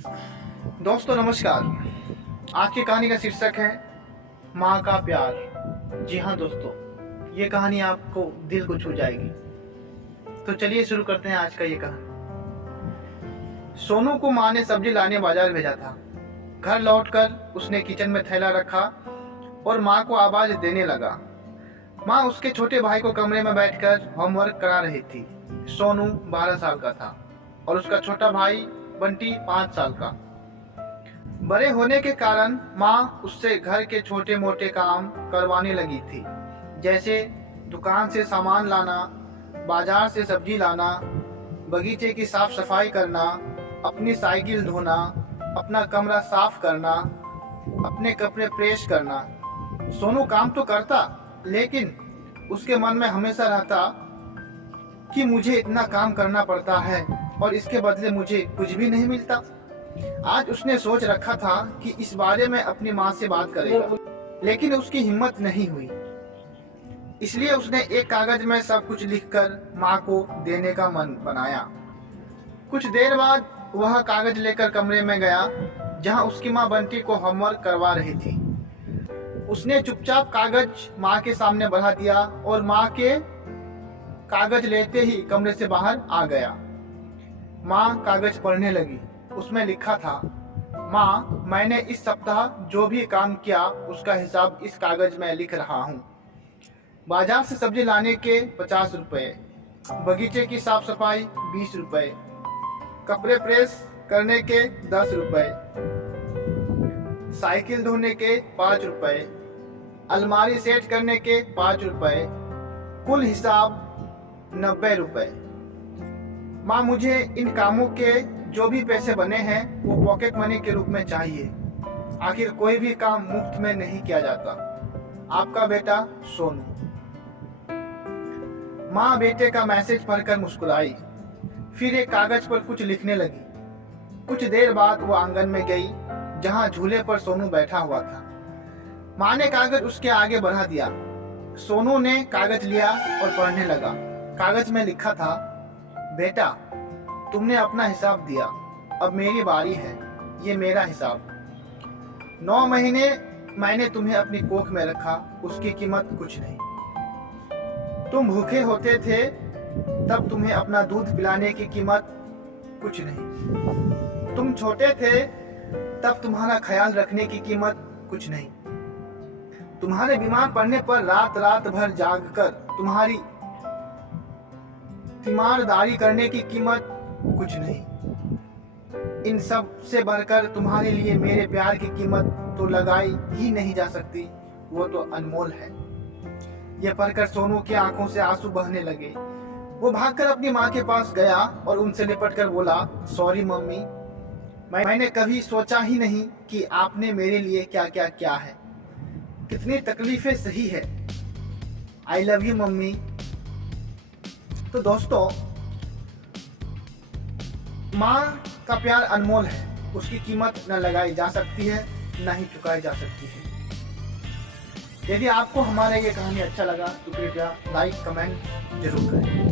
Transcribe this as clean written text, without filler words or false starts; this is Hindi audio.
दोस्तों नमस्कार। आज की कहानी का शीर्षक है माँ का प्यार। जी हाँ दोस्तों, ये कहानी आपको दिल को छू जाएगी। तो चलिए शुरू करते हैं आज का ये कहानी। सोनू को माँ ने सब्जी लाने बाजार भेजा था। घर लौटकर उसने किचन में थैला रखा और माँ को आवाज देने लगा। माँ उसके छोटे भाई को कमरे में बैठकर होमवर्क करा रही थी। सोनू 12 साल का था और उसका छोटा भाई बंटी 5 साल का। बड़े होने के कारण माँ उससे घर के छोटे मोटे काम करवाने लगी थी, जैसे दुकान से सामान लाना, बाजार से सब्जी लाना, बगीचे की साफ सफाई करना, अपनी साइकिल धोना, अपना कमरा साफ करना, अपने कपड़े प्रेस करना। सोनू काम तो करता, लेकिन उसके मन में हमेशा रहता कि मुझे इतना काम करना पड़ता है और इसके बदले मुझे कुछ भी नहीं मिलता। आज उसने सोच रखा था कि इस बारे में अपनी माँ से बात करेगा, लेकिन उसकी हिम्मत नहीं हुई। इसलिए उसने एक कागज में सब कुछ लिखकर माँ को देने का मन बनाया। कुछ देर बाद वह कागज लेकर कमरे में गया जहाँ उसकी माँ बंटी को होमवर्क करवा रही थी। उसने चुपचाप कागज माँ के सामने बढ़ा दिया और माँ के कागज लेते ही कमरे से बाहर आ गया। माँ कागज पढ़ने लगी। उसमें लिखा था, माँ, मैंने इस सप्ताह जो भी काम किया उसका हिसाब इस कागज में लिख रहा हूँ। बाजार से सब्जी लाने के 50 रुपए, बगीचे की साफ सफाई 20 रुपए, कपड़े प्रेस करने के 10 रुपए, साइकिल धोने के 5 रुपए, अलमारी सेट करने के 5 रुपए, कुल हिसाब 90 रुपए। माँ, मुझे इन कामों के जो भी पैसे बने हैं वो पॉकेट मनी के रूप में चाहिए। आखिर कोई भी काम मुफ्त में नहीं किया जाता। आपका बेटा सोनू। माँ बेटे का मैसेज पढ़कर मुस्कुराई, फिर एक कागज पर कुछ लिखने लगी। कुछ देर बाद वो आंगन में गई जहाँ झूले पर सोनू बैठा हुआ था। माँ ने कागज उसके आगे बढ़ा दिया। सोनू ने कागज लिया और पढ़ने लगा। कागज में लिखा था, बेटा, तुमने अपना हिसाब दिया, अब मेरी बारी है, ये मेरा हिसाब। 9 महीने मैंने तुम्हें अपनी कोख में रखा, उसकी कीमत कुछ नहीं। तुम भूखे होते थे तब तुम्हें अपना दूध पिलाने की कीमत कुछ नहीं। तुम छोटे थे तब तुम्हारा ख्याल रखने की कीमत कुछ नहीं। तुम्हारे बीमार पड़ने पर रात रात भर जागकर तुम्हारी तीमारदारी करने की कीमत कुछ नहीं। इन सब से बढ़कर तुम्हारे लिए मेरे प्यार की कीमत तो लगाई ही नहीं जा सकती, वो तो अनमोल है। यह पढ़कर सोनू की आंखों से आंसू बहने लगे। वो भागकर अपनी माँ के पास गया और उनसे लिपटकर बोला, सॉरी मम्मी, मैंने कभी सोचा ही नहीं कि आपने मेरे लिए क्या क्या किया है। कितनी तकलीफें सही है। I love you mummy. तो दोस्तों, माँ का प्यार अनमोल है। उसकी कीमत न लगाई जा सकती है, न ही चुकाई जा सकती है। यदि आपको हमारा ये कहानी अच्छा लगा तो कृपया लाइक कमेंट जरूर करें।